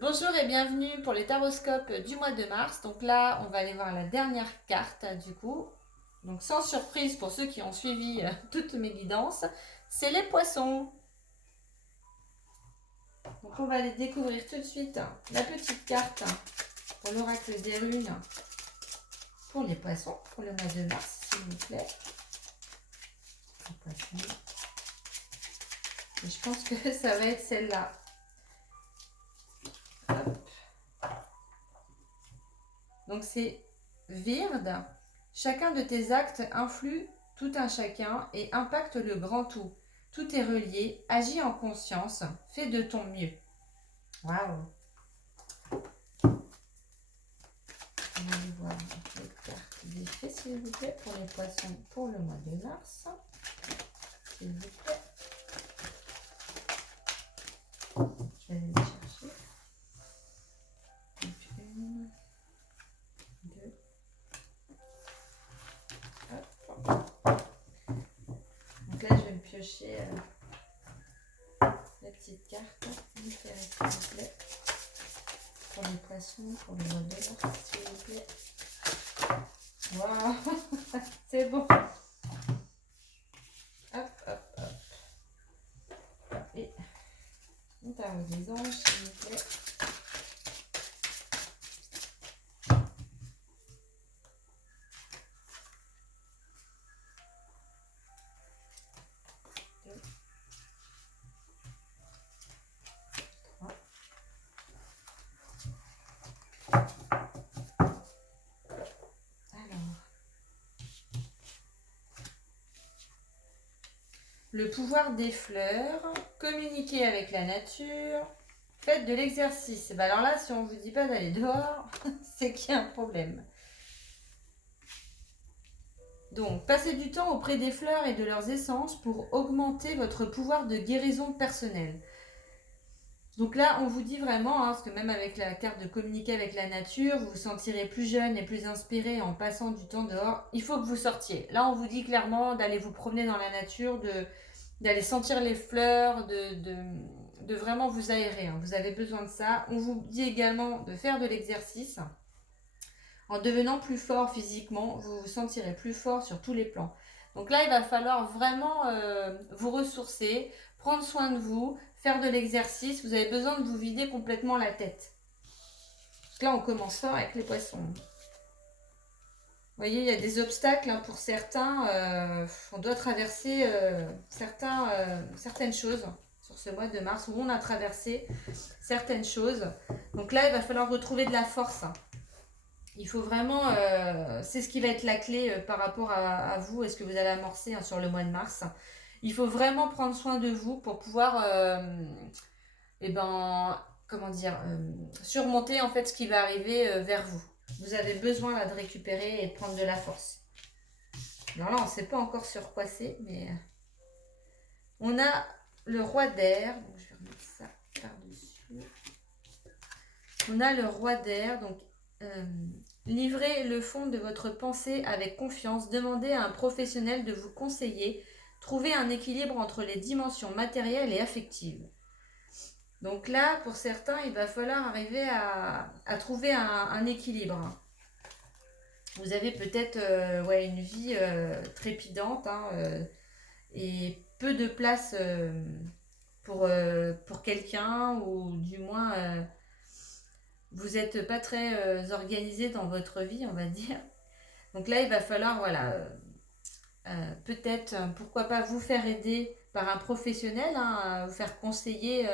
Bonjour et bienvenue pour les taroscopes du mois de mars. Donc là, on va aller voir la dernière carte du coup. Donc sans surprise pour ceux qui ont suivi toutes mes guidances, c'est les poissons. Donc on va aller découvrir tout de suite la petite carte pour l'oracle des runes pour les poissons pour le mois de mars, s'il vous plaît. Les poissons. Et je pense que ça va être celle-là. Donc c'est Virde. Chacun de tes actes influe tout un chacun et impacte le grand tout. Tout est relié, agis en conscience, fais de ton mieux. Waouh! On va aller voir les cartes des faits, s'il vous plaît, pour les poissons pour le mois de mars. S'il vous plaît. Je vais aller les chercher. Donc, une, deux. Hop. Donc là, je vais me piocher la petite carte. S'il vous plaît. Pour les poissons, pour le mois de mars, s'il vous plaît. Waouh! C'est bon! Hop, hop, hop. Et on tarot des anges, s'il vous plaît. Deux, trois. Alors, le pouvoir des fleurs, communiquer avec la nature, faites de l'exercice. Bah alors là, si on ne vous dit pas d'aller dehors, c'est qu'il y a un problème. Donc, passez du temps auprès des fleurs et de leurs essences pour augmenter votre pouvoir de guérison personnelle. Donc là, on vous dit vraiment, parce que même avec la carte de communiquer avec la nature, vous vous sentirez plus jeune et plus inspiré en passant du temps dehors. Il faut que vous sortiez. Là, on vous dit clairement d'aller vous promener dans la nature, d'aller sentir les fleurs, de vraiment vous aérer. Vous avez besoin de ça. On vous dit également de faire de l'exercice. En devenant plus fort physiquement, vous vous sentirez plus fort sur tous les plans. Donc là, il va falloir vraiment vous ressourcer, prendre soin de vous, faire de l'exercice. Vous avez besoin de vous vider complètement la tête. Donc là, on commence fort avec les poissons. Vous voyez, il y a des obstacles pour certains. On doit traverser certaines choses sur ce mois de mars où on a traversé certaines choses. Donc là, il va falloir retrouver de la force. Il faut vraiment, c'est ce qui va être la clé par rapport à vous et ce que vous allez amorcer sur le mois de mars. Il faut vraiment prendre soin de vous pour pouvoir, eh ben, comment dire, surmonter en fait ce qui va arriver vers vous. Vous avez besoin là de récupérer et de prendre de la force. Alors là, on ne sait pas encore sur quoi c'est, mais on a le roi d'air. Donc je vais remettre ça par-dessus. On a le roi d'air, donc livrez le fond de votre pensée avec confiance, demandez à un professionnel de vous conseiller, trouvez un équilibre entre les dimensions matérielles et affectives. Donc là, pour certains, il va falloir arriver à trouver un équilibre. Vous avez peut-être une vie trépidante et peu de place pour quelqu'un ou du moins vous n'êtes pas très organisé dans votre vie, on va dire. Donc là, il va falloir, peut-être, pourquoi pas vous faire aider par un professionnel, vous faire conseiller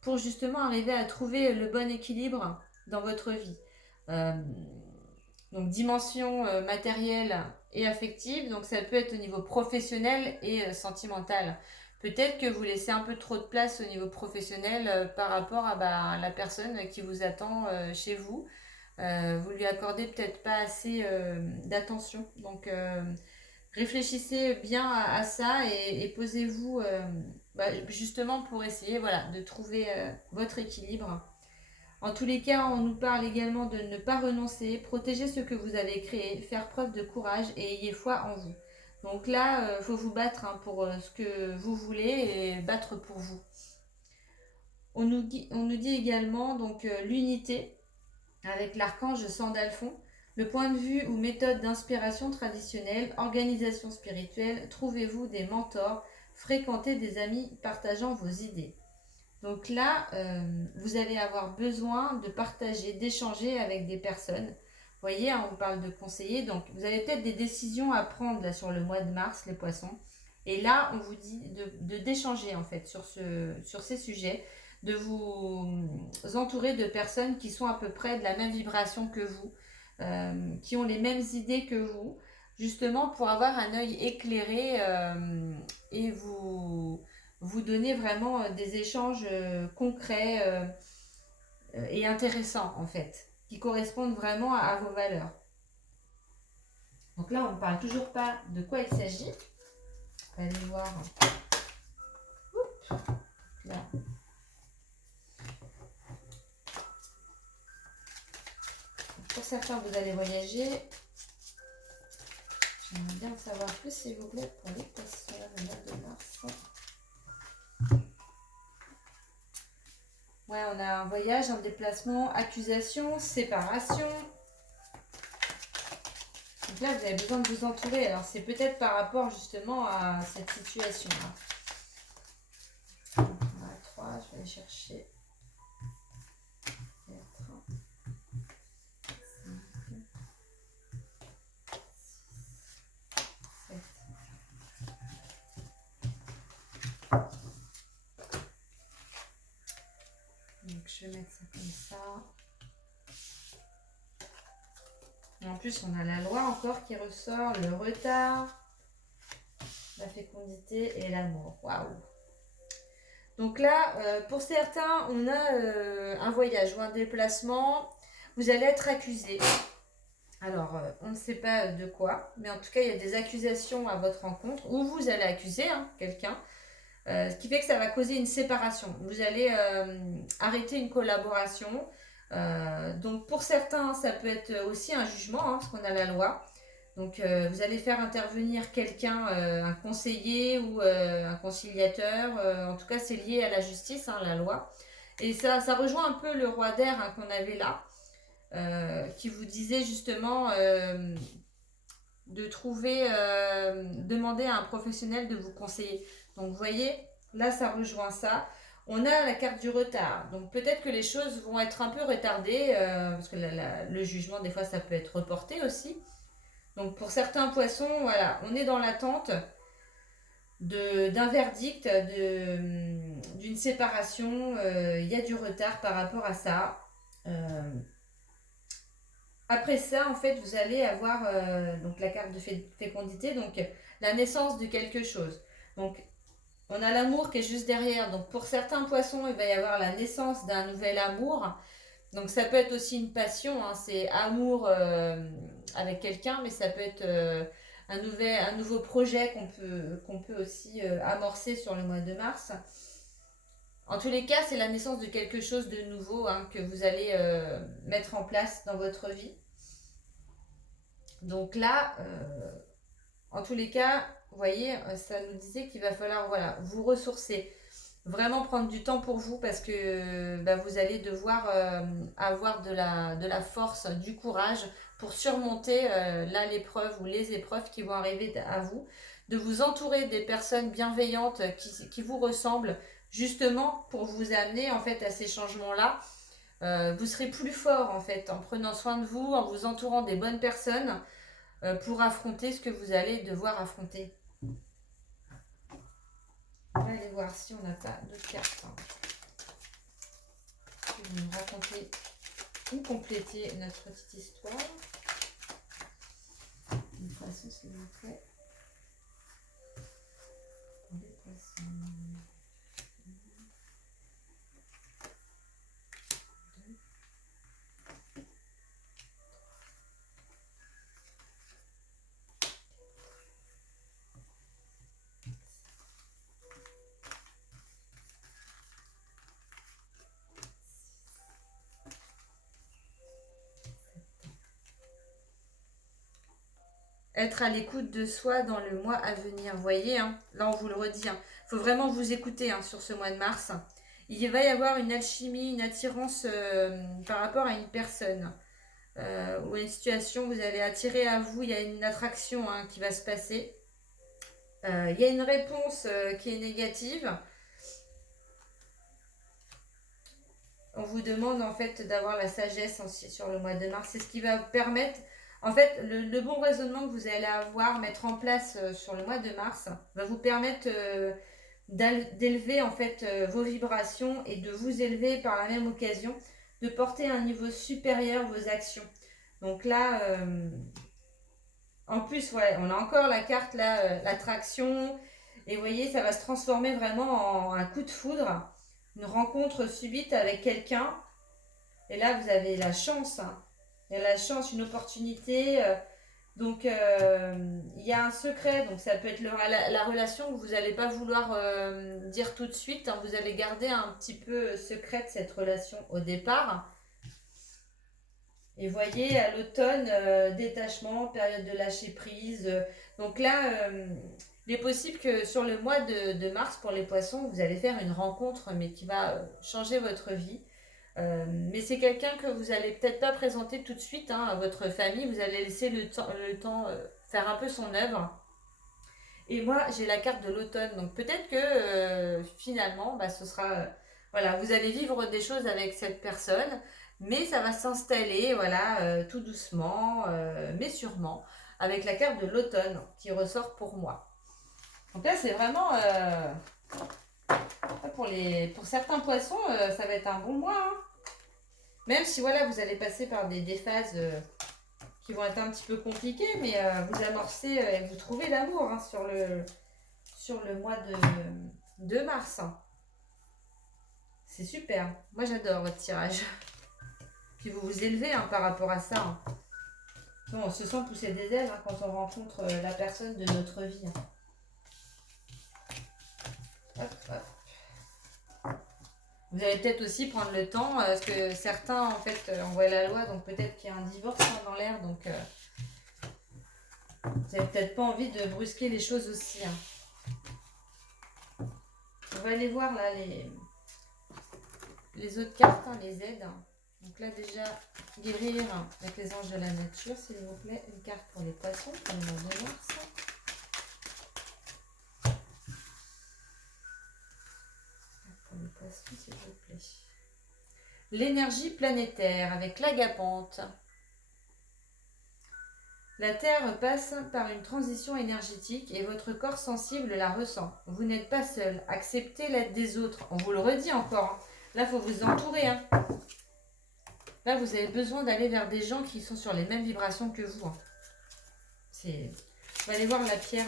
pour justement arriver à trouver le bon équilibre dans votre vie. Euh, donc dimension matérielle et affective, donc ça peut être au niveau professionnel et sentimental. Peut-être que vous laissez un peu trop de place au niveau professionnel par rapport à la personne qui vous attend chez vous. Vous lui accordez peut-être pas assez d'attention. Donc réfléchissez bien à ça et posez-vous justement pour essayer de trouver votre équilibre. En tous les cas, on nous parle également de ne pas renoncer, protéger ce que vous avez créé, faire preuve de courage et ayez foi en vous. Donc là, il faut vous battre pour ce que vous voulez et battre pour vous. On nous dit également donc l'unité avec l'archange Sandalphon. Le point de vue ou méthode d'inspiration traditionnelle, organisation spirituelle, trouvez-vous des mentors, fréquentez des amis partageant vos idées. Donc là, vous allez avoir besoin de partager, d'échanger avec des personnes. Vous voyez, hein, on parle de conseillers, donc vous avez peut-être des décisions à prendre là, sur le mois de mars, les poissons. Et là, on vous dit d'échanger en fait sur ces sujets, de vous entourer de personnes qui sont à peu près de la même vibration que vous, qui ont les mêmes idées que vous, justement pour avoir un œil éclairé et vous donner vraiment des échanges concrets et intéressants en fait, qui correspondent vraiment à vos valeurs. Donc là, on ne parle toujours pas de quoi il s'agit. On va aller voir. Oups, là. Pour certains, vous allez voyager. J'aimerais bien savoir plus, s'il vous plaît, pour les poissons, le mois de mars. Ouais, on a un voyage, un déplacement, accusation, séparation. Donc là, vous avez besoin de vous entourer. Alors, c'est peut-être par rapport justement à cette situation-là. On a 3, je vais aller chercher. 4, 5, 6, 7. Donc, je vais mettre ça comme ça. Et en plus, on a la loi encore qui ressort, le retard, la fécondité et l'amour. Waouh! Donc là, pour certains, on a un voyage ou un déplacement. Vous allez être accusé. Alors, on ne sait pas de quoi, mais en tout cas, il y a des accusations à votre rencontre, ou vous allez accuser quelqu'un, ce qui fait que ça va causer une séparation. Vous allez arrêter une collaboration. Donc, pour certains, ça peut être aussi un jugement, parce qu'on a la loi. Donc, vous allez faire intervenir quelqu'un, un conseiller ou un conciliateur. En tout cas, c'est lié à la justice, la loi. Et ça rejoint un peu le roi d'air qu'on avait là, qui vous disait justement de trouver, demander à un professionnel de vous conseiller. Donc, vous voyez, là, ça rejoint ça. On a la carte du retard. Donc, peut-être que les choses vont être un peu retardées, parce que le jugement, des fois, ça peut être reporté aussi. Donc pour certains poissons, voilà, on est dans l'attente d'un verdict, d'une séparation. Il y a du retard par rapport à ça. Après ça, en fait, vous allez avoir donc la carte de fécondité, donc la naissance de quelque chose. Donc on a l'amour qui est juste derrière. Donc pour certains poissons, il va y avoir la naissance d'un nouvel amour. Donc ça peut être aussi une passion, c'est amour avec quelqu'un, mais ça peut être un nouveau projet qu'on peut aussi amorcer sur le mois de mars. En tous les cas, c'est la naissance de quelque chose de nouveau que vous allez mettre en place dans votre vie. Donc là, en tous les cas, vous voyez, ça nous disait qu'il va falloir vous ressourcer. Vraiment prendre du temps pour vous parce que vous allez devoir avoir de la force, du courage pour surmonter l'épreuve ou les épreuves qui vont arriver à vous. De vous entourer des personnes bienveillantes qui vous ressemblent justement pour vous amener en fait à ces changements-là. Vous serez plus fort en fait en prenant soin de vous, en vous entourant des bonnes personnes pour affronter ce que vous allez devoir affronter. On va aller voir si on n'a pas d'autres cartes. Je vais nous raconter ou compléter notre petite histoire. Une poisson, s'il vous plaît. Pour les poissons. Être à l'écoute de soi dans le mois à venir. Vous voyez, là on vous le redit, faut vraiment vous écouter sur ce mois de mars. Il va y avoir une alchimie, une attirance par rapport à une personne ou à une situation. Vous allez attirer à vous, il y a une attraction hein, qui va se passer. Il y a une réponse qui est négative. On vous demande en fait d'avoir la sagesse sur le mois de mars. C'est ce qui va vous permettre, en fait, le bon raisonnement que vous allez avoir, mettre en place sur le mois de mars, va vous permettre d'élever en fait vos vibrations et de vous élever par la même occasion, de porter à un niveau supérieur vos actions. Donc là, en plus, ouais, on a encore la carte là, l'attraction. Et vous voyez, ça va se transformer vraiment en un coup de foudre, une rencontre subite avec quelqu'un. Et là, vous avez la chance. Hein. Il y a la chance, une opportunité. Donc, il y a un secret. Donc, ça peut être la relation que vous n'allez pas vouloir dire tout de suite. Hein. Vous allez garder un petit peu secrète cette relation au départ. Et voyez, à l'automne, détachement, période de lâcher prise. Donc là, il est possible que sur le mois de mars, pour les poissons, vous allez faire une rencontre, mais qui va changer votre vie. Mais c'est quelqu'un que vous allez peut-être pas présenter tout de suite hein, à votre famille. Vous allez laisser le temps faire un peu son œuvre. Et moi, j'ai la carte de l'automne. Donc peut-être que finalement, bah, ce sera... voilà, vous allez vivre des choses avec cette personne, mais ça va s'installer, voilà, tout doucement, mais sûrement, avec la carte de l'automne qui ressort pour moi. Donc là, c'est vraiment... pour certains poissons, ça va être un bon mois. Hein. Même si, voilà, vous allez passer par des phases... qui vont être un petit peu compliquées, mais vous amorcez et vous trouvez l'amour hein, sur le mois de mars. C'est super. Moi, j'adore votre tirage. Puis vous vous élevez hein, par rapport à ça. Hein. Bon, on se sent pousser des ailes hein, quand on rencontre la personne de notre vie. Hein. Hop, hop. Vous allez peut-être aussi prendre le temps, parce que certains, en fait, envoient la loi, donc peut-être qu'il y a un divorce hein, dans l'air, donc vous n'avez peut-être pas envie de brusquer les choses aussi. Hein. On va aller voir là les autres cartes, hein, les aides. Donc là déjà, guérir avec les anges de la nature, s'il vous plaît. Une carte pour les poissons, pour le mois de mars. Pour les poissons, s'il vous plaît. L'énergie planétaire avec l'agapante. La Terre passe par une transition énergétique et votre corps sensible la ressent. Vous n'êtes pas seul. Acceptez l'aide des autres. On vous le redit encore. Hein. Là, il faut vous entourer. Hein. Là, vous avez besoin d'aller vers des gens qui sont sur les mêmes vibrations que vous. Hein. On va aller voir la pierre,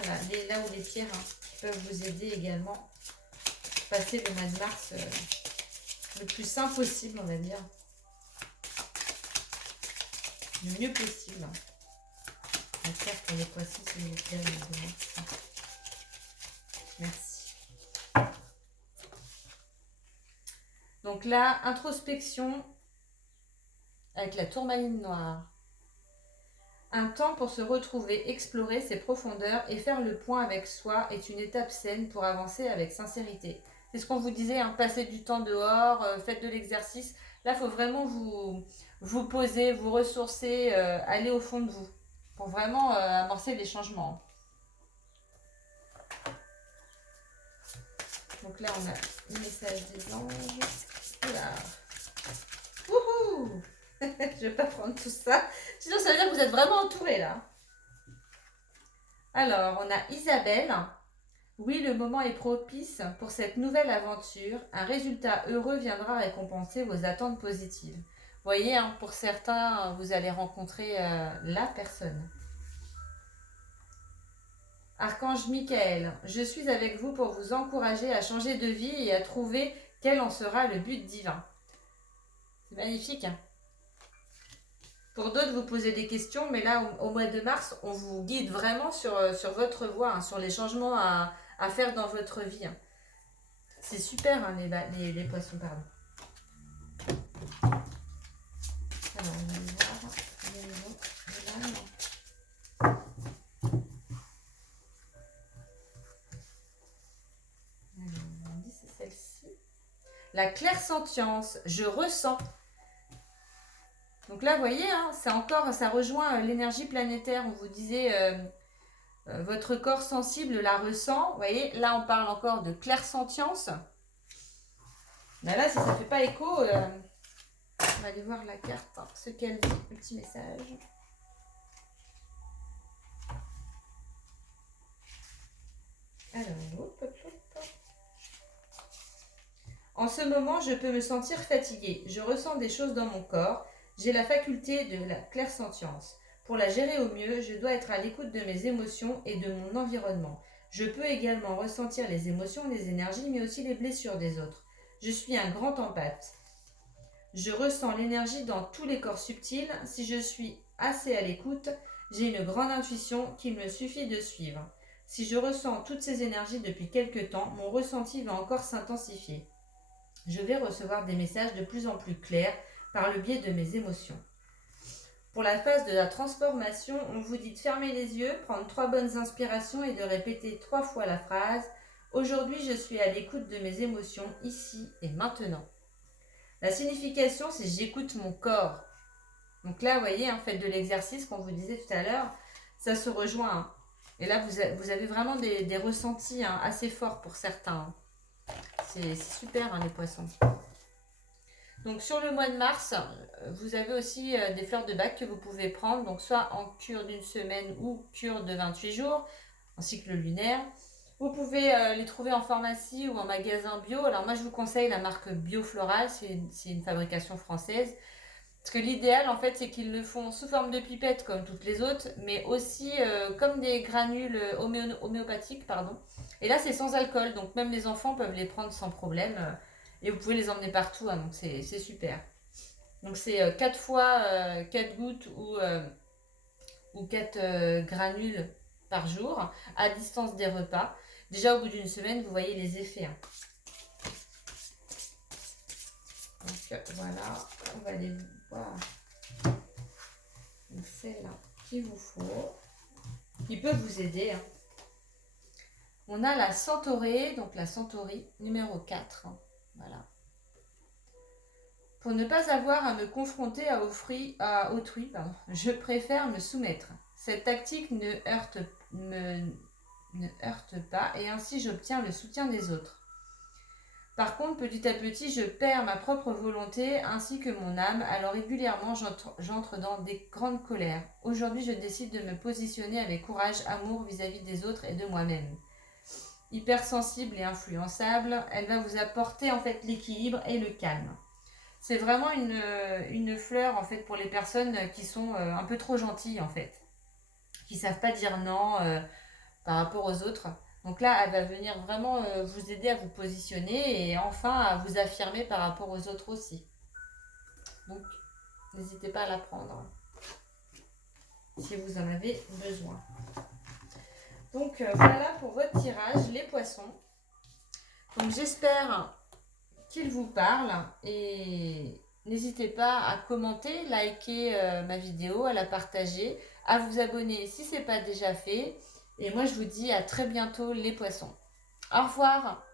là où les pierres hein, qui peuvent vous aider également. Passer le mois de mars le plus sain possible, on va dire. Le mieux possible. La pierre pour les poissons, s'il vous plaît, le mois de mars. Merci. Donc là, introspection avec la tourmaline noire. Un temps pour se retrouver, explorer ses profondeurs et faire le point avec soi est une étape saine pour avancer avec sincérité. C'est ce qu'on vous disait, hein, passer du temps dehors, faites de l'exercice. Là, il faut vraiment vous poser, vous ressourcer, aller au fond de vous pour vraiment amorcer les changements. Donc là, on a le message des anges. Voilà. Wouhou! Je vais pas prendre tout ça. Sinon, ça veut dire que vous êtes vraiment entourés là. Alors, on a Isabelle. Oui, le moment est propice pour cette nouvelle aventure. Un résultat heureux viendra récompenser vos attentes positives. Vous voyez, hein, pour certains, vous allez rencontrer la personne. Archange Michael, je suis avec vous pour vous encourager à changer de vie et à trouver quel en sera le but divin. C'est magnifique, hein. Pour d'autres, vous posez des questions, mais là, au mois de mars, on vous guide vraiment sur votre voie, hein, sur les changements à faire dans votre vie. Hein. C'est super, hein, les poissons, pardon. Alors, on va aller voir les lames. la clairsentience, je ressens. Donc là, vous voyez, hein, ça rejoint l'énergie planétaire. On vous disait, votre corps sensible la ressent. Vous voyez, là, on parle encore de clairsentience. Là, si ça ne fait pas écho, on va aller voir la carte, hein, ce qu'elle dit, le petit message. Alors, hop, hop, hop. En ce moment, je peux me sentir fatiguée. Je ressens des choses dans mon corps. J'ai la faculté de la clairsentience. Pour la gérer au mieux, je dois être à l'écoute de mes émotions et de mon environnement. Je peux également ressentir les émotions, les énergies, mais aussi les blessures des autres. Je suis un grand empathe. Je ressens l'énergie dans tous les corps subtils. Si je suis assez à l'écoute, j'ai une grande intuition qu'il me suffit de suivre. Si je ressens toutes ces énergies depuis quelque temps, mon ressenti va encore s'intensifier. Je vais recevoir des messages de plus en plus clairs par le biais de mes émotions. Pour la phase de la transformation, on vous dit de fermer les yeux, prendre 3 bonnes inspirations et de répéter 3 fois la phrase « Aujourd'hui, je suis à l'écoute de mes émotions, ici et maintenant ». La signification, c'est « j'écoute mon corps ». Donc là, vous voyez, hein, faites de l'exercice, qu'on vous disait tout à l'heure, ça se rejoint. Hein. Et là, vous avez vraiment des ressentis hein, assez forts pour certains. Hein. C'est super, hein, les poissons. Donc sur le mois de mars, vous avez aussi des fleurs de bac que vous pouvez prendre, donc soit en cure d'1 semaine ou cure de 28 jours, en cycle lunaire. Vous pouvez les trouver en pharmacie ou en magasin bio. Alors moi je vous conseille la marque Biofloral, c'est une fabrication française. Parce que l'idéal en fait c'est qu'ils le font sous forme de pipette comme toutes les autres, mais aussi comme des granules homéopathiques, pardon. Et là c'est sans alcool, donc même les enfants peuvent les prendre sans problème. Et vous pouvez les emmener partout, hein, donc c'est super. Donc c'est 4 fois 4 gouttes ou 4 granules par jour, à distance des repas. Déjà au bout d'1 semaine, vous voyez les effets. Hein. Donc voilà, on va aller voir. Donc celle-là qu'il vous faut, qui peut vous aider. Hein. On a la Centaurée, donc la Centaurie numéro 4. Hein. Voilà. Pour ne pas avoir à me confronter à autrui, je préfère me soumettre. Cette tactique ne heurte pas et ainsi j'obtiens le soutien des autres. Par contre, petit à petit, je perds ma propre volonté ainsi que mon âme, alors régulièrement j'entre dans des grandes colères. Aujourd'hui, je décide de me positionner avec courage, amour vis-à-vis des autres et de moi-même. Hypersensible et influençable, elle va vous apporter en fait l'équilibre et le calme. C'est vraiment une fleur en fait pour les personnes qui sont un peu trop gentilles en fait, qui savent pas dire non par rapport aux autres. Donc là, elle va venir vraiment vous aider à vous positionner et enfin à vous affirmer par rapport aux autres aussi. Donc, n'hésitez pas à la prendre si vous en avez besoin. Donc voilà pour votre tirage, les poissons. Donc j'espère qu'il vous parle et n'hésitez pas à commenter, liker ma vidéo, à la partager, à vous abonner si ce n'est pas déjà fait. Et moi je vous dis à très bientôt les poissons. Au revoir.